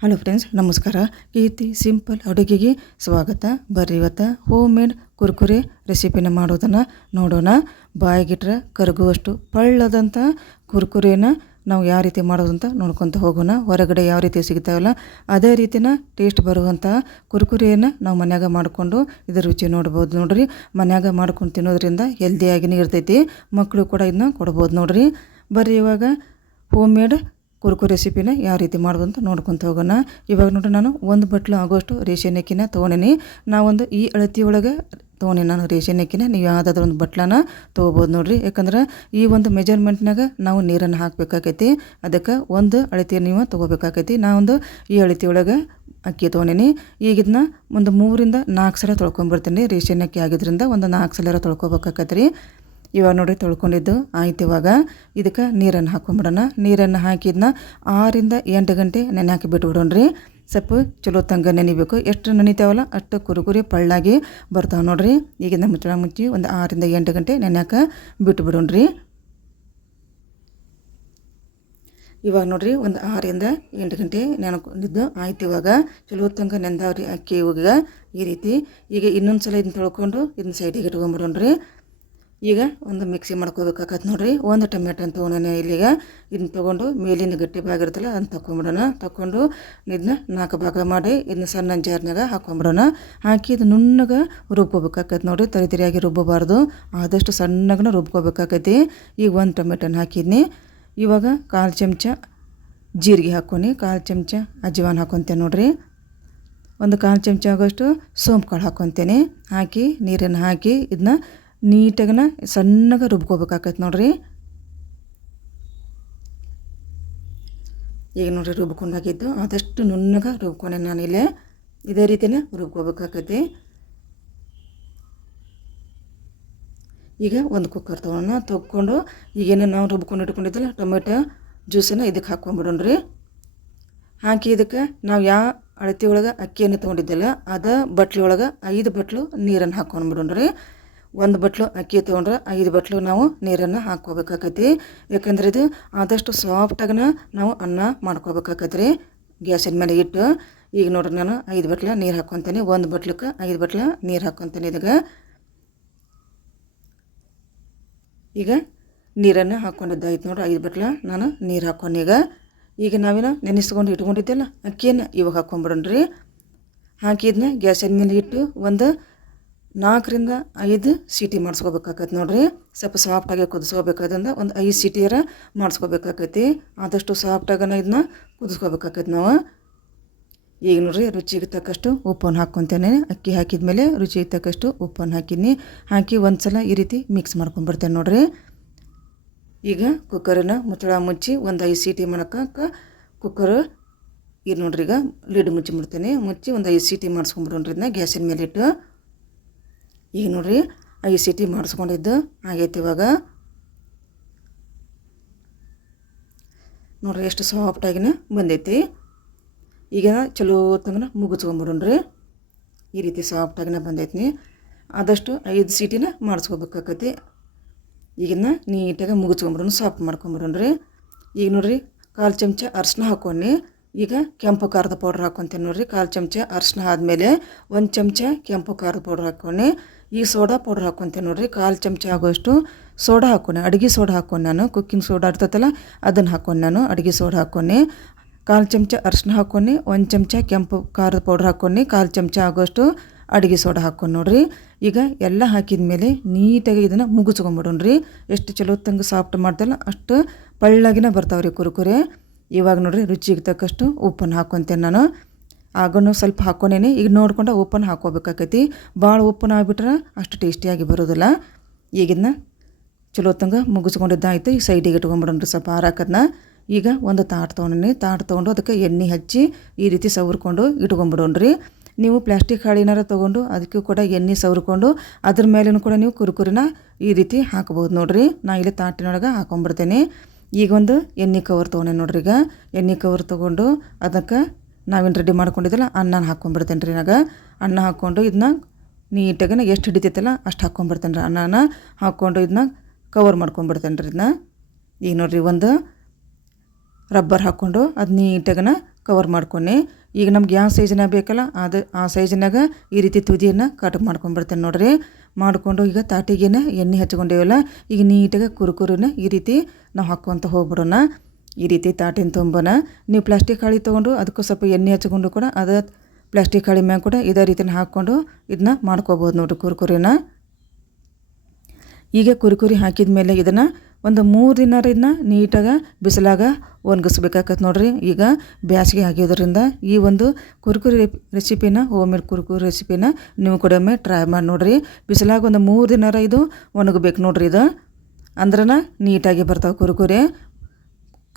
Hello friends ನಮಸ್ಕಾರ. ಕೀರ್ತಿ simple ಅಡುಗೆಗೆ ಸ್ವಾಗತ. ಬರ್ರಿ ಇವತ್ತು ಹೋಮ್ ಮೇಡ್ ಕುರ್ಕುರೆ ರೆಸಿಪಿನ ಮಾಡೋದನ್ನು ನೋಡೋಣ. ಬಾಯಿಗಿಟ್ರೆ ಕರಗುವಷ್ಟು ಪಳ್ಳದಂಥ ಕುರ್ಕುರೆನ ನಾವು ಯಾವ ರೀತಿ ಮಾಡೋದಂತ ನೋಡ್ಕೊತ ಹೋಗೋಣ. ಹೊರಗಡೆ ಯಾವ ರೀತಿ ಸಿಗ್ತಾವಲ್ಲ ಅದೇ ರೀತಿನ ಟೇಸ್ಟ್ ಬರುವಂಥ ಕುರ್ಕುರೆಯನ್ನು ನಾವು ಮನ್ಯಾಗ ಮಾಡಿಕೊಂಡು ಇದರ ರುಚಿ ನೋಡ್ಬೋದು ನೋಡ್ರಿ. ಮನ್ಯಾಗ ಮಾಡ್ಕೊಂಡು ತಿನ್ನೋದ್ರಿಂದ ಹೆಲ್ದಿಯಾಗಿನೇ ಇರ್ತೈತಿ. ಮಕ್ಕಳು ಕೂಡ ಇದನ್ನ ಕೊಡ್ಬೋದು ನೋಡ್ರಿ. ಬರ್ರಿ ಇವಾಗ ಹೋಮ್ ಮೇಡ್ ಕುರ್ಕು ರೆಸಿಪಿನ ಯಾವ ರೀತಿ ಮಾಡೋದು ಅಂತ ನೋಡ್ಕೊತ ಹೋಗೋಣ. ಇವಾಗ ನೋಡ್ರಿ ನಾನು ಒಂದು ಬಟ್ಲು ಆಗೋಷ್ಟು ರೇಷನ್ ಅಕ್ಕಿನ ತೊಗೊಂಡಿನಿ. ನಾವೊಂದು ಈ ಅಳತಿ ಒಳಗೆ ತೊಗೊಂಡಿ ನಾನು ರೇಷನ್ ಅಕ್ಕಿನ ನೀವು ಯಾವುದಾದ್ರೂ ಒಂದು ಬಟ್ಲನ ತೊಗೋಬೋದು ನೋಡಿರಿ. ಯಾಕಂದ್ರೆ ಈ ಒಂದು ಮೆಜರ್ಮೆಂಟ್ನಾಗ ನಾವು ನೀರನ್ನು ಹಾಕಬೇಕಾಗೈತಿ ಅದಕ್ಕೆ ಒಂದು ಅಳತಿ ನೀವು ತೊಗೋಬೇಕಾಗೈತಿ ನಾವೊಂದು ಈ ಅಳತಿ ಒಳಗೆ ಅಕ್ಕಿ ತೊಗೊಂಡಿನಿ. ಈಗ ಒಂದು ಮೂರಿಂದ ನಾಲ್ಕು ಸಲ ತೊಳ್ಕೊಂಬರ್ತೀನಿ ರೇಷನ್ ಅಕ್ಕಿ ಆಗಿದ್ರಿಂದ ಒಂದು ನಾಲ್ಕು ಸಲ ತೊಳ್ಕೊಬೇಕಾಗತ್ತೆ ರೀ ಇವಾಗ ನೋಡಿ ತೊಳ್ಕೊಂಡಿದ್ದು ಆಯ್ತು ಇವಾಗ. ಇದಕ್ಕೆ ನೀರನ್ನು ಹಾಕೊಂಬಿಡೋಣ ನೀರನ್ನು ಹಾಕಿದ್ನ ಆರಿಂದ ಎಂಟು ಗಂಟೆ ನೆನೆ ಹಾಕಿ ಬಿಟ್ಬಿಡೋಣ್ರಿ ಸ್ವಲ್ಪ ಚಲೋ ತಂಗ ನೆನಿಬೇಕು. ಎಷ್ಟು ನೆನಿತಾವಲ್ಲ ಅಷ್ಟು ಕುರುಕುರಿ ಪಳ್ಳಾಗಿ ಬರ್ತಾವೆ ನೋಡ್ರಿ. ಈಗಿಂದ ಮುಚ್ಚಳ ಮುಚ್ಚಿ ಒಂದು ಆರಿಂದ ಎಂಟು ಗಂಟೆ ನೆನೆಯಾಕ ಬಿಟ್ಬಿಡೋಣ್ರಿ. ಇವಾಗ ನೋಡ್ರಿ ಒಂದು ಆರಿಂದ ಎಂಟು ಗಂಟೆ ನೆನ್ಕೊಂಡಿದ್ದು ಆಯ್ತು ಇವಾಗ. ಚಲೋ ತಂಗ ನೆಂದಾವ್ರಿ ಅಕ್ಕಿ ಇವಾಗ ಈ ರೀತಿ. ಈಗ ಇನ್ನೊಂದು ಸಲ ಇದನ್ನ ತೊಳ್ಕೊಂಡು ಇದನ್ನ ಸೈಡಿಗೆ ಇಟ್ಕೊಂಬಿಡೋಣ್ರಿ. ಈಗ ಒಂದು ಮಿಕ್ಸಿ ಮಾಡ್ಕೋಬೇಕಾಗತ್ತೆ ನೋಡಿರಿ. ಒಂದು ಟೊಮೆಟೊ ಅಂತ ತೊಗೊಂಡೇನೆ ಇಲ್ಲಿಗ. ಇದನ್ನ ತೊಗೊಂಡು ಮೇಲಿನ ಗಟ್ಟಿ ಭಾಗ ಇರುತ್ತಲ್ಲ ಅದನ್ನ ತಗೊಂಬಿಡೋಣ ತಗೊಂಡು ಇದನ್ನ ನಾಲ್ಕು ಭಾಗ ಮಾಡಿ ಇದನ್ನ ಸಣ್ಣ ಜಾರ್ನಾಗ ಹಾಕೊಂಬಿಡೋಣ. ಹಾಕಿ ಇದು ನುಣ್ಣಗೆ ರುಬ್ಕೋಬೇಕಾಗತ್ತೆ ನೋಡಿರಿ. ತರಿ ತರಿಯಾಗಿ ರುಬ್ಬಬಾರ್ದು. ಆದಷ್ಟು ಸಣ್ಣಗನ ರುಬ್ಕೋಬೇಕಾಗೈತಿ. ಈಗ ಒಂದು ಟೊಮೆಟೊನ ಹಾಕಿದ್ನಿ. ಇವಾಗ ಕಾಲು ಚಮಚ ಜೀರಿಗೆ ಹಾಕ್ಕೊನಿ. ಕಾಲು ಚಮಚ ಅಜ್ವಾನ್ ಹಾಕೊತೇನೆ ನೋಡಿರಿ. ಒಂದು ಕಾಲು ಚಮಚ ಆಗೋಷ್ಟು ಸೋಂಪು ಕಾಳು ಹಾಕ್ಕೊತೇನೆ ಹಾಕಿ ನೀರನ್ನು ಹಾಕಿ ಇದನ್ನ ನೀಟಾಗನ ಸಣ್ಣಗೆ ರುಬ್ಕೋಬೇಕಾಕೈತೆ ನೋಡ್ರಿ. ಈಗ ನೋಡ್ರಿ ರುಬ್ಕೊಂಡಾಗಿದ್ದು ಆದಷ್ಟು ನುಣ್ಣಗೆ ರುಬ್ಕೊಂಡೆ ನಾನು ನಾನಿಲ್ಲೇ ಇದೇ ರೀತಿನೇ ರುಬ್ಕೋಬೇಕಾಕೈತಿ. ಈಗ ಒಂದು ಕುಕ್ಕರ್ ತೊಗೊಳೋಣ. ತೊಗೊಂಡು ಈಗೇನು ನಾವು ರುಬ್ಕೊಂಡು ಇಟ್ಕೊಂಡಿದ್ದಲ್ಲ ಟೊಮೆಟೊ ಜ್ಯೂಸನ್ನು ಇದಕ್ಕೆ ಹಾಕ್ಕೊಂಬಿಡೋಣ್ರಿ. ಹಾಕಿ ಇದಕ್ಕೆ ನಾವು ಯಾವ ಅಳತಿ ಒಳಗೆ ಅಕ್ಕಿಯನ್ನು ತೊಗೊಂಡಿದ್ದಲ್ಲ ಅದ ಬಟ್ಲಿ ಐದು ಬಟ್ಲು ನೀರನ್ನು ಹಾಕ್ಕೊಂಡ್ಬಿಡೋಣ್ರಿ ಒಂದು ಬಟ್ಲು ಅಕ್ಕಿ ತೊಗೊಂಡ್ರೆ ಐದು ಬಟ್ಲು ನಾವು ನೀರನ್ನು ಹಾಕ್ಕೋಬೇಕಾಕೈತಿ ಯಾಕಂದ್ರೆ ಇದು ಆದಷ್ಟು ಸಾಫ್ಟಾಗನ ನಾವು ಅನ್ನ ಮಾಡ್ಕೋಬೇಕಾಕೈತಿ ರೀ ಗ್ಯಾಸಿನ ಮೇಲೆ ಇಟ್ಟು, ಈಗ ನೋಡ್ರಿ ನಾನು ಐದು ಬಟ್ಲ ನೀರು ಹಾಕ್ಕೊತೇನೆ. ಒಂದು ಬಟ್ಲಕ್ಕೆ ಐದು ಬಟ್ಲ ನೀರು ಹಾಕ್ಕೊತೇನೆ ಇದಾಗ. ಈಗ ನೀರನ್ನು ಹಾಕ್ಕೊಂಡಿದ್ದಾಯ್ತು ನೋಡ್ರಿ, ಐದು ಬಟ್ಲ ನಾನು ನೀರು ಹಾಕ್ಕೊಂಡು ಈಗ. ಈಗ ನಾವೇನು ನೆನೆಸ್ಕೊಂಡು ಇಟ್ಕೊಂಡಿದ್ದೆಲ್ಲ, ಅಕ್ಕಿಯನ್ನು ಇವಾಗ ಹಾಕ್ಕೊಂಬಿಡೋಣ್ರಿ. ಹಾಕಿದ್ನ ಗ್ಯಾಸಿನ ಮೇಲೆ ಇಟ್ಟು ಒಂದು ನಾಲ್ಕರಿಂದ ಐದು ಸೀಟಿ ಮಾಡಿಸ್ಕೋಬೇಕಾಗತ್ತೆ ನೋಡಿರಿ. ಸ್ವಲ್ಪ ಸಾಫ್ಟಾಗಿ ಕುದಿಸ್ಕೋಬೇಕಾದ್ರಿಂದ ಒಂದು ಐದು ಸೀಟಿಯರ ಮಾಡಿಸ್ಕೋಬೇಕಾಗೈತಿ ಆದಷ್ಟು ಸಾಫ್ಟಾಗನ ಇದನ್ನ ಕುದಿಸ್ಕೋಬೇಕಾಗತ್ತೆ ನಾವು. ಈಗ ನೋಡ್ರಿ, ರುಚಿಗೆ ತಕ್ಕಷ್ಟು ಉಪ್ಪನ್ನು ಹಾಕ್ಕೊತೇನೆ. ಅಕ್ಕಿ ಹಾಕಿದ ಮೇಲೆ ರುಚಿಗೆ ತಕ್ಕಷ್ಟು ಉಪ್ಪನ್ನು ಹಾಕಿದ್ನಿ. ಹಾಕಿ ಒಂದು ಸಲ ಈ ರೀತಿ ಮಿಕ್ಸ್ ಮಾಡ್ಕೊಂಬರ್ತೇನೆ ನೋಡಿರಿ. ಈಗ ಕುಕ್ಕರನ್ನ ಮುಚ್ಚಳ ಮುಚ್ಚಿ ಒಂದು ಐದು ಸೀಟಿ ಮಾಡೋಕ್ಕೆ ಕುಕ್ಕರ್ ಈಗ ನೋಡ್ರಿ, ಈಗ ಲಿಡ್ ಮುಚ್ಚಿ ಬಿಡ್ತೇನೆ ಮುಚ್ಚಿ ಒಂದು ಐದು ಸೀಟಿ ಮಾಡಿಸ್ಕೊಂಡ್ಬಿಡೋಣ್ರಿ ಇದನ್ನ ಗ್ಯಾಸಿನ ಮೇಲೆ ಇಟ್ಟು ಈಗ ನೋಡ್ರಿ ಐದು ಸಿಟಿ ಮಾಡಿಸ್ಕೊಂಡಿದ್ದು ಆಗೈತಿ ಇವಾಗ. ನೋಡ್ರಿ ಎಷ್ಟು ಸಾಫ್ಟಾಗಿನ ಬಂದೈತಿ. ಈಗ ಚಲೋ ತಂಗನ ಮುಗಿಸ್ಕೊಂಬಿಡೋಣ್ರಿ. ಈ ರೀತಿ ಸಾಫ್ಟಾಗಿನ ಬಂದೈತಿ ಆದಷ್ಟು ಐದು ಸೀಟಿನ ಮಾಡಿಸ್ಕೋಬೇಕಾಕತಿ. ಈಗಿನ ನೀಟಾಗಿ ಮುಗಿಸ್ಕೊಂಬಿಡೋಣ ಸಾಫ್ಟ್ ಮಾಡ್ಕೊಂಬಿಡೋಣ್ರಿ. ಈಗ ನೋಡ್ರಿ, ಕಾಲು ಚಮಚ ಅರ್ಶಿನ ಹಾಕ್ಕೊಂಡು ಈಗ ಕೆಂಪು ಖಾರದ ಪೌಡ್ರ್ ಹಾಕೊಂತೀನಿ ನೋಡ್ರಿ, ಕಾಲು ಚಮಚ ಅರ್ಶಿನ ಆದಮೇಲೆ ಒಂದು ಚಮಚ ಕೆಂಪು ಖಾರದ ಪೌಡ್ರ್ ಹಾಕ್ಕೊಂಡು ಈ ಸೋಡಾ ಪೌಡ್ರ್ ಹಾಕ್ಕೊಂತೇನೆ ನೋಡಿರಿ, ಕಾಲು ಚಮಚ ಆಗೋಷ್ಟು ಸೋಡಾ ಹಾಕ್ಕೊಂಡೆ ಅಡುಗೆ ಸೋಡಾ ಹಾಕ್ಕೊಂಡು ನಾನು ಕುಕ್ಕಿಂಗ್ ಸೋಡಾ ಇರ್ತೈತಲ್ಲ, ಅದನ್ನು ಹಾಕೊಂಡು ನಾನು, ಅಡುಗೆ ಸೋಡಾ ಹಾಕೊಂಡೆ ಕಾಲು ಚಮಚ ಅರ್ಶಿನ ಹಾಕ್ಕೊಂಡು ಒಂದು ಚಮಚ ಕೆಂಪು ಖಾರದ ಪೌಡ್ರ್ ಹಾಕ್ಕೊಂಡು ಕಾಲು ಚಮಚ ಆಗೋಷ್ಟು ಅಡುಗೆ ಸೋಡಾ ಹಾಕ್ಕೊಂಡು ನೋಡ್ರಿ. ಈಗ ಎಲ್ಲ ಹಾಕಿದ ಮೇಲೆ ನೀಟಾಗಿ ಇದನ್ನು ಮುಗಿಸ್ಕೊಂಬಿಡೋಣ್ರಿ. ಎಷ್ಟು ಚಲೋ ತಂಗ ಸಾಫ್ಟ್ ಮಾಡ್ತಲ್ಲ, ಅಷ್ಟು ಪಳ್ಳಾಗಿನ ಬರ್ತಾವ್ರಿ ಕುರುಕುರೆ. ಇವಾಗ ನೋಡ್ರಿ, ರುಚಿಗೆ ತಕ್ಕಷ್ಟು ಉಪ್ಪನ್ನು ಹಾಕ್ಕೊತೇನೆ ನಾನು. ಆಗನು ಸ್ವಲ್ಪ ಹಾಕ್ಕೊಂಡೇನೆ ಈಗ ನೋಡ್ಕೊಂಡು ಓಪನ್ ಹಾಕೋಬೇಕಾಕೈತಿ ಭಾಳ ಓಪನ್ ಆಗ್ಬಿಟ್ರೆ ಅಷ್ಟು ಟೇಸ್ಟಿಯಾಗಿ ಬರೋದಿಲ್ಲ. ಈಗಿನ ಚಲೋ ತಂಗ ಮುಗಿಸ್ಕೊಂಡಿದ್ದಾಯ್ತು ಈ ಸೈಡಿಗೆ ಇಟ್ಕೊಂಬಿಡೋಣ್ರಿ ಸ್ವಲ್ಪ ಹಾರಾಕದನ್ನ ಈಗ ಒಂದು ತಾಟ್ ತೊಗೊಂಡಿನಿ. ತಾಟ್ ತೊಗೊಂಡು ಅದಕ್ಕೆ ಎಣ್ಣೆ ಹಚ್ಚಿ ಈ ರೀತಿ ಸವರ್ಕೊಂಡು ಇಟ್ಕೊಂಬಿಡೋಣ್ರಿ. ನೀವು ಪ್ಲಾಸ್ಟಿಕ್ ಹಾಳಿನಾರ ತೊಗೊಂಡು ಅದಕ್ಕೂ ಕೂಡ ಎಣ್ಣೆ ಸವರ್ಕೊಂಡು ಅದ್ರ ಮೇಲೂ ಕೂಡ ನೀವು ಕುರುಕುರಿನ ಈ ರೀತಿ ಹಾಕ್ಬೋದು ನೋಡಿರಿ. ನಾ ಇಲ್ಲಿ ತಾಟಿನೊಳಗೆ ಹಾಕೊಂಡ್ಬಿಡ್ತೇನೆ ಈಗ ಒಂದು ಎಣ್ಣೆ ಕವರ್ ತೊಗೊಂಡೆ ನೋಡ್ರಿ ಈಗ. ಎಣ್ಣೆ ಕವರ್ ತೊಗೊಂಡು ಅದಕ್ಕೆ ನಾವೇನು ರೆಡಿ ಮಾಡ್ಕೊಂಡಿದ್ದಲ್ಲ ಅನ್ನನ ಹಾಕ್ಕೊಂಬಿಡ್ತೇನೆ ರೀ ನಾಗ ಅನ್ನ ಹಾಕ್ಕೊಂಡು ಇದನ್ನ ನೀಟಾಗಿ ಎಷ್ಟು ಹಿಡಿತೈತಲ್ಲ, ಅಷ್ಟು ಹಾಕ್ಕೊಂಬಿಡ್ತೇನೆ ರೀ ಅನ್ನನ ಹಾಕ್ಕೊಂಡು ಇದನ್ನ ಕವರ್ ಮಾಡ್ಕೊಂಬಿಡ್ತೇನೆ ರೀ ಇದನ್ನ ಈಗ ನೋಡಿರಿ ಒಂದು ರಬ್ಬರ್ ಹಾಕ್ಕೊಂಡು ಅದು ನೀಟಾಗನ ಕವರ್ ಮಾಡ್ಕೊಂಡೆ. ಈಗ ನಮ್ಗೆ ಯಾವ ಸೈಜ್ನಾಗ ಬೇಕಲ್ಲ, ಅದು ಆ ಸೈಜ್ನಾಗ ಈ ರೀತಿ ತುದಿಯನ್ನು ಕಟ್ ಮಾಡ್ಕೊಂಡ್ಬಿಡ್ತೇನೆ ನೋಡ್ರಿ. ಮಾಡಿಕೊಂಡು ಈಗ ತಾಟಿಗೆನೆ ಎಣ್ಣೆ ಹಚ್ಕೊಂಡೇವಲ್ಲ, ಈಗ ನೀಟಾಗಿ ಕುರುಕುರಿನ ಈ ರೀತಿ ನಾವು ಹಾಕ್ಕೊತ ಹೋಗ್ಬಿಡೋಣ. ಈ ರೀತಿ ತಾಟಿನ ತುಂಬನ ನೀವು ಪ್ಲಾಸ್ಟಿಕ್ ಹಾಳಿ ತೊಗೊಂಡು ಅದಕ್ಕೂ ಸ್ವಲ್ಪ ಎಣ್ಣೆ ಹಚ್ಕೊಂಡು ಕೂಡ ಅದು ಪ್ಲಾಸ್ಟಿಕ್ ಹಾಳಿ ಮ್ಯಾಗ ಕೂಡ ಇದೇ ರೀತಿನ ಹಾಕ್ಕೊಂಡು ಇದನ್ನ ಮಾಡ್ಕೋಬೋದು ನೋಡಿರಿ ಕುರ್ಕುರಿನ. ಈಗ ಕುರುಕುರಿ ಹಾಕಿದ ಮೇಲೆ ಇದನ್ನು ಒಂದು ಮೂರು ದಿನ ಇದನ್ನ ನೀಟಾಗಿ ಬಿಸಿಲಾಗ ಒಣಗಿಸ್ಬೇಕಾಗತ್ತೆ ನೋಡಿರಿ. ಈಗ ಬ್ಯಾಸಿಗೆ ಆಗಿರೋದ್ರಿಂದ ಈ ಒಂದು ಕುರುಕುರಿ ರೆಸಿಪಿನ ಹೋಮ್ ಮೇಡ್ ಕುರುಕುರಿ ರೆಸಿಪಿನ ನೀವು ಕೂಡ ಒಮ್ಮೆ ಟ್ರೈ ಮಾಡಿ ನೋಡಿರಿ. ಬಿಸಿಲಾಗ ಒಂದು ಮೂರು ದಿನಾರ ಇದು ಒಣಗಬೇಕು ನೋಡ್ರಿ ಇದು. ಅಂದ್ರನ ನೀಟಾಗಿ ಬರ್ತಾವೆ ಕುರುಕುರಿ.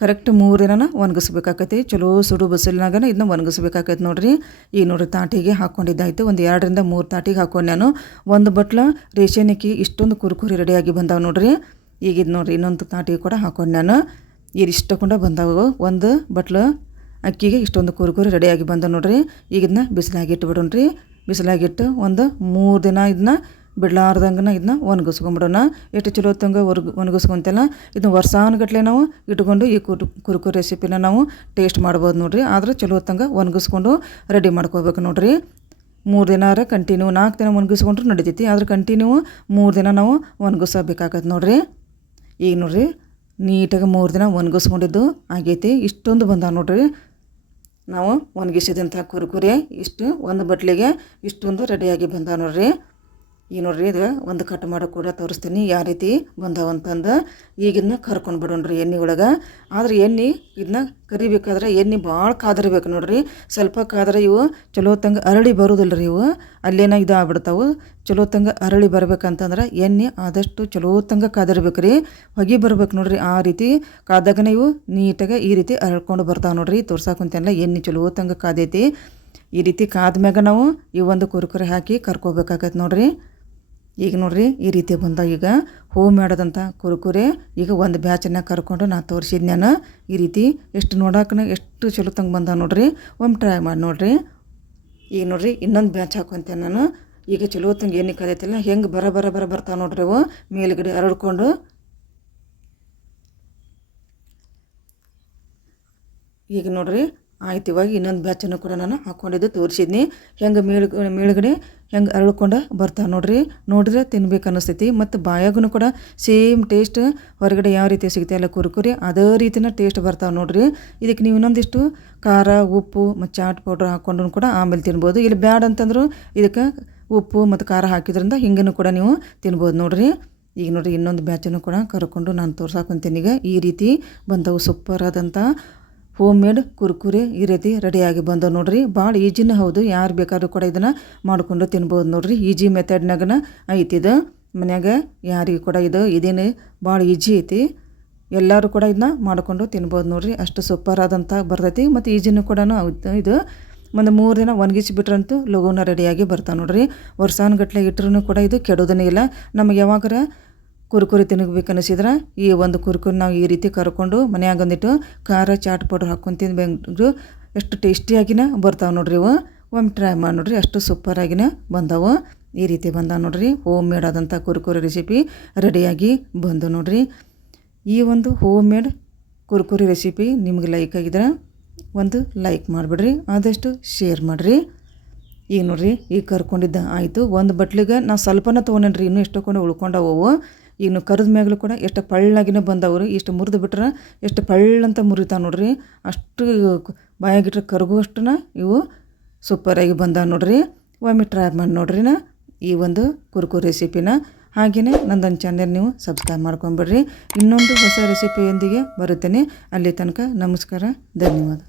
ಕರೆಕ್ಟ್ ಮೂರು ದಿನನ ಒಣಗಿಸ್ಬೇಕಾಕೈತಿ ಚಲೋ ಸುಡು ಬಿಸಿಲಿನಾಗನ ಇದನ್ನ ಒಣಗಿಸ್ಬೇಕಾಕೈತಿ ನೋಡ್ರಿ. ಈ ನೋಡ್ರಿ ತಾಟಿಗೆ ಹಾಕ್ಕೊಂಡಿದ್ದಾಯ್ತು ಒಂದು ಎರಡರಿಂದ ಮೂರು ತಾಟಿಗೆ ಹಾಕೊಂಡು ನಾನು. ಒಂದು ಬಟ್ಲ ರೇಷನ್ ಅಕ್ಕಿ ಇಷ್ಟೊಂದು ಕುರುಕುರಿ ರೆಡಿಯಾಗಿ ಬಂದಾವೆ ನೋಡ್ರಿ. ಈಗ ಇದು ನೋಡ್ರಿ ಇನ್ನೊಂದು ತಾಟಿಗೆ ಕೂಡ ಹಾಕೊಂಡು ನಾನು. ಇಷ್ಟು ಕೂಡ ಬಂದಾವು. ಒಂದು ಬಟ್ಲ ಅಕ್ಕಿಗೆ ಇಷ್ಟೊಂದು ಕುರುಕುರಿ ರೆಡಿಯಾಗಿ ಬಂದ ನೋಡ್ರಿ. ಈಗ ಇದನ್ನ ಬಿಸಿಲಾಗಿ ಇಟ್ಬಿಡೋಣ್ರಿ. ಬಿಸಿಲಾಗಿಟ್ಟು ಒಂದು ಮೂರು ದಿನ ಇದನ್ನ ಬಿಡ್ಲಾರ್ದಂಗೆ ಇದನ್ನ ಒಣಗಿಸ್ಕೊಂಬಿಡೋಣ. ಎಷ್ಟು ಚಲೋ ಹೊತ್ತಂಗೆ ಒರ್ಗು ಒಣಗಿಸ್ಕೊಂತೆಲ್ಲ? ಇದನ್ನ ವರ್ಷಾನುಗಟ್ಲೆ ನಾವು ಇಟ್ಕೊಂಡು ಈ ಕುರು, ಕುರ್ಕು ರೆಸಿಪಿನ ನಾವು ಟೇಸ್ಟ್ ಮಾಡ್ಬೋದು ನೋಡಿರಿ. ಆದ್ರೆ ಚಲೋ ಹೊತ್ತಂಗೆ ಒಣಗಿಸ್ಕೊಂಡು ರೆಡಿ ಮಾಡ್ಕೋಬೇಕು ನೋಡಿರಿ. ಮೂರು ದಿನಾರ ಕಂಟಿನ್ಯೂ ನಾಲ್ಕು ದಿನ ಒಣಗಿಸ್ಕೊಂಡ್ರೆ ನಡಿತೈತಿ. ಆದ್ರೆ ಕಂಟಿನ್ಯೂ ಮೂರು ದಿನ ನಾವು ಒಣಗಿಸಬೇಕಾಗತ್ತೆ ನೋಡಿರಿ. ಈಗ ನೋಡಿರಿ, ನೀಟಾಗಿ ಮೂರು ದಿನ ಒಣಗಿಸ್ಕೊಂಡಿದ್ದು ಆಗೈತಿ. ಇಷ್ಟೊಂದು ಬಂದಾವ ನೋಡಿರಿ. ನಾವು ಒಣಗಿಸಿದಂಥ ಕುರುಕುರಿ ಇಷ್ಟು ಒಂದು ಬಟ್ಲಿಗೆ ಇಷ್ಟೊಂದು ರೆಡಿಯಾಗಿ ಬಂದಾವ ನೋಡ್ರಿ. ಈಗ ನೋಡ್ರಿ ಇದು ಒಂದು ಕಟ್ ಮಾಡೋ ಕೂಡ ತೋರಿಸ್ತೀನಿ. ಯಾವ ರೀತಿ ಬಂದಾವಂತಂದು ಇದನ್ನ ಕರ್ಕೊಂಡು ಬಿಡೋಣ್ರಿ ಎಣ್ಣೆ ಒಳಗೆ. ಆದ್ರೆ ಎಣ್ಣೆ ಇದನ್ನ ಕರಿಬೇಕಾದ್ರೆ ಎಣ್ಣೆ ಭಾಳ ಕಾದಿರ್ಬೇಕು ನೋಡ್ರಿ. ಸ್ವಲ್ಪ ಕಾದ್ರೆ ಇವು ಚಲೋ ತಂಗ ಅರಳಿ ಬರೋದಿಲ್ಲ ರೀ ಇವು. ಅಲ್ಲೇನ ಇದು ಆಗ್ಬಿಡ್ತಾವೆ. ಚಲೋ ತಂಗ ಅರಳಿ ಬರ್ಬೇಕಂತಂದ್ರೆ ಎಣ್ಣೆ ಆದಷ್ಟು ಚಲೋ ತಂಗ ಕಾದಿರ್ಬೇಕು ರೀ ಹೊಗೆ ಬರ್ಬೇಕು ನೋಡ್ರಿ ಆ ರೀತಿ. ಕಾದಾಗನೇ ಇವು ನೀಟಾಗಿ ಈ ರೀತಿ ಅರಳ್ಕೊಂಡು ಬರ್ತಾವೆ ನೋಡ್ರಿ. ತೋರ್ಸಾಕುಂತೆಲ್ಲ ಎಣ್ಣೆ ಚಲೋ ತಂಗ ಕಾದೈತಿ. ಈ ರೀತಿ ಕಾದ್ಮ್ಯಾಗ ನಾವು ಈ ಒಂದು ಕುರ್ಕುರೆ ಹಾಕಿ ಕರ್ಕೋಬೇಕಾಗತ್ತೆ ನೋಡ್ರಿ. ಈಗ ನೋಡ್ರಿ ಈ ರೀತಿ ಬಂದ ಈಗ. ಹೋಮ್ ಮಾಡೋದಂತ ಕುರುಕುರೆ. ಈಗ ಒಂದು ಬ್ಯಾಚನ್ನ ಕರ್ಕೊಂಡು ನಾ ತೋರಿಸಿದ್ ನಾನು ಈ ರೀತಿ ಎಷ್ಟು ನೋಡೋಕೆ ಎಷ್ಟು ಚಲೋ ತಂಗೆ ಬಂದ ನೋಡ್ರಿ. ಒಮ್ಮೆ ಟ್ರೈ ಮಾಡಿ ನೋಡ್ರಿ. ಈಗ ನೋಡ್ರಿ ಇನ್ನೊಂದು ಬ್ಯಾಚ್ ಹಾಕೊಂತೆ ನಾನು. ಈಗ ಚಲೋ ತಂಗೆ ಏನು ಕದೈತಿಲ್ಲ ಹೆಂಗೆ ಬರ ಬರ ಬರ ಬರ್ತಾವೆ ನೋಡ್ರಿ ಅವು. ಮೇಲುಗಡೆ ಹರಡ್ಕೊಂಡು. ಈಗ ನೋಡ್ರಿ ಆಯ್ತು, ಇವಾಗ ಇನ್ನೊಂದು ಬ್ಯಾಚನ್ನು ಕೂಡ ನಾನು ಹಾಕ್ಕೊಂಡಿದ್ದು ತೋರಿಸಿದ್ನಿ. ಹೆಂಗೆ ಮೇಲ್ ಮೇಲ್ಗಡೆ ಹೆಂಗೆ ಅರಳ್ಕೊಂಡು ಬರ್ತಾವೆ ನೋಡ್ರಿ. ನೋಡಿದ್ರೆ ತಿನ್ಬೇಕು ಅನ್ನಿಸ್ತೈತಿ ಮತ್ತು ಬಾಯಾಗೂ ಕೂಡ ಸೇಮ್ ಟೇಸ್ಟ್ ಹೊರಗಡೆ ಯಾವ ರೀತಿ ಸಿಗುತ್ತೆ ಅಲ್ಲ ಕುರ್ಕುರಿ, ಅದೇ ರೀತಿನ ಟೇಸ್ಟ್ ಬರ್ತಾವೆ ನೋಡ್ರಿ. ಇದಕ್ಕೆ ನೀವು ಇನ್ನೊಂದಿಷ್ಟು ಖಾರ, ಉಪ್ಪು, ಮತ್ತು ಚಾಟ್ ಪೌಡ್ರ್ ಹಾಕ್ಕೊಂಡು ಕೂಡ ಆಮೇಲೆ ತಿನ್ಬೋದು. ಇಲ್ಲಿ ಬ್ಯಾಡ್ ಅಂತಂದ್ರು ಇದಕ್ಕೆ ಉಪ್ಪು ಮತ್ತು ಖಾರ ಹಾಕಿದ್ರಿಂದ ಹಿಂಗನ್ನು ಕೂಡ ನೀವು ತಿನ್ಬೋದು ನೋಡ್ರಿ. ಈಗ ನೋಡಿರಿ ಇನ್ನೊಂದು ಬ್ಯಾಚನ್ನು ಕೂಡ ಕರ್ಕೊಂಡು ನಾನು ತೋರ್ಸಾಕೊಂತೀನಿ ಈಗ ಈ ರೀತಿ ಬಂದವು ಸೂಪರ್ ಆದಂಥ ಹೋಮ್ ಮೇಡ್ ಕುರ್ಕುರೆ ಈ ರೀತಿ ರೆಡಿಯಾಗಿ ಬಂದವು ನೋಡ್ರಿ. ಭಾಳ ಈಜಿನ ಹೌದು. ಯಾರು ಬೇಕಾದ್ರೂ ಕೂಡ ಇದನ್ನು ಮಾಡ್ಕೊಂಡು ತಿನ್ಬೋದು ನೋಡ್ರಿ. ಈಜಿ ಮೆಥಡ್ನಾಗನ ಐತಿ ಇದು. ಮನ್ಯಾಗ ಯಾರಿಗೂ ಕೂಡ ಇದು ಇದೇನು ಭಾಳ ಈಜಿ ಐತಿ. ಎಲ್ಲರೂ ಕೂಡ ಇದನ್ನ ಮಾಡ್ಕೊಂಡು ತಿನ್ಬೋದು ನೋಡ್ರಿ. ಅಷ್ಟು ಸೂಪರ್ ಆದಂಥ ಬರ್ತೈತಿ ಮತ್ತು ಈಜಿನೂ ಕೂಡ ಇದು. ಒಂದು ಮೂರು ದಿನ ಒಣಗಿಸಿ ಬಿಟ್ರಂತೂ ಲಘುನ ರೆಡಿಯಾಗಿ ಬರ್ತಾವೆ ನೋಡ್ರಿ. ವರ್ಷಾನುಗಟ್ಲೆ ಇಟ್ರೂ ಕೂಡ ಇದು ಕೆಡೋದನ್ನೇ ಇಲ್ಲ. ನಮಗೆ ಯಾವಾಗಾರ ಕುರ್ಕುರಿ ತಿನ್ನಬೇಕು ಅನಿಸಿದ್ರೆ ಈ ಒಂದು ಕುರ್ಕುರಿ ನಾವು ಈ ರೀತಿ ಕರ್ಕೊಂಡು ಮನೆಯಾಗ ಒಂದಿಟ್ಟು ಖಾರ ಚಾಟ್ ಪೌಡರ್ ಹಾಕೊಂಡು ತಿನ್ಬೇಕು ಎಷ್ಟು ಟೇಸ್ಟಿಯಾಗಿನ ಬರ್ತಾವೆ ನೋಡ್ರಿ ಇವು. ಒಮ್ಮೆ ಟ್ರೈ ಮಾಡಿ ನೋಡ್ರಿ ಅಷ್ಟು ಸೂಪರಾಗಿನ ಬಂದವು. ಈ ರೀತಿ ಬಂದ ನೋಡ್ರಿ ಹೋಮ್ ಮೇಡ್ ಆದಂಥ ಕುರ್ಕುರಿ ರೆಸಿಪಿ ರೆಡಿಯಾಗಿ ಬಂದು ನೋಡ್ರಿ. ಈ ಒಂದು ಹೋಮ್ ಮೇಡ್ ಕುರ್ಕುರಿ ರೆಸಿಪಿ ನಿಮ್ಗೆ ಲೈಕ್ ಆಗಿದ್ರೆ ಒಂದು ಲೈಕ್ ಮಾಡಿಬಿಡ್ರಿ, ಆದಷ್ಟು ಶೇರ್ ಮಾಡಿರಿ. ಈಗ ನೋಡ್ರಿ, ಈಗ ಕರ್ಕೊಂಡಿದ್ದ ಆಯಿತು. ಒಂದು ಬಟ್ಲಿಗೆ ನಾವು ಸ್ವಲ್ಪನ ತೊಗೊಂಡ್ರಿ ಇನ್ನೂ ಎಷ್ಟೊಕೊಂಡು ಉಳ್ಕೊಂಡವು ಇನ್ನು ಕರಿದ ಮ್ಯಾಗಲೂ ಕೂಡ ಎಷ್ಟು ಪಳ್ಳಾಗಿನ ಬಂದವರು, ಇಷ್ಟು ಮುರಿದು ಬಿಟ್ರೆ ಎಷ್ಟು ಪಳ್ಳಂತ ಮುರಿತಾವೆ ನೋಡ್ರಿ. ಅಷ್ಟು ಬಾಯಾಗಿಟ್ರೆ ಕರಗುವಷ್ಟುನ ಇವು ಸೂಪರಾಗಿ ಬಂದಾವೆ ನೋಡ್ರಿ. ಒಮ್ಮೆ ಟ್ರೈ ಮಾಡಿ ನೋಡ್ರಿ ನಾ ಈ ಒಂದು ಕುರ್ಕು ರೆಸಿಪಿನ ಹಾಗೆಯೇ ನಂದೊಂದು ಚಾನೆಲ್ ನೀವು ಸಬ್ಸ್ಕ್ರೈಬ್ ಮಾಡ್ಕೊಂಬಿಡ್ರಿ. ಇನ್ನೊಂದು ಹೊಸ ರೆಸಿಪಿಯೊಂದಿಗೆ ಬರುತ್ತೇನೆ. ಅಲ್ಲಿ ತನಕ ನಮಸ್ಕಾರ, ಧನ್ಯವಾದ.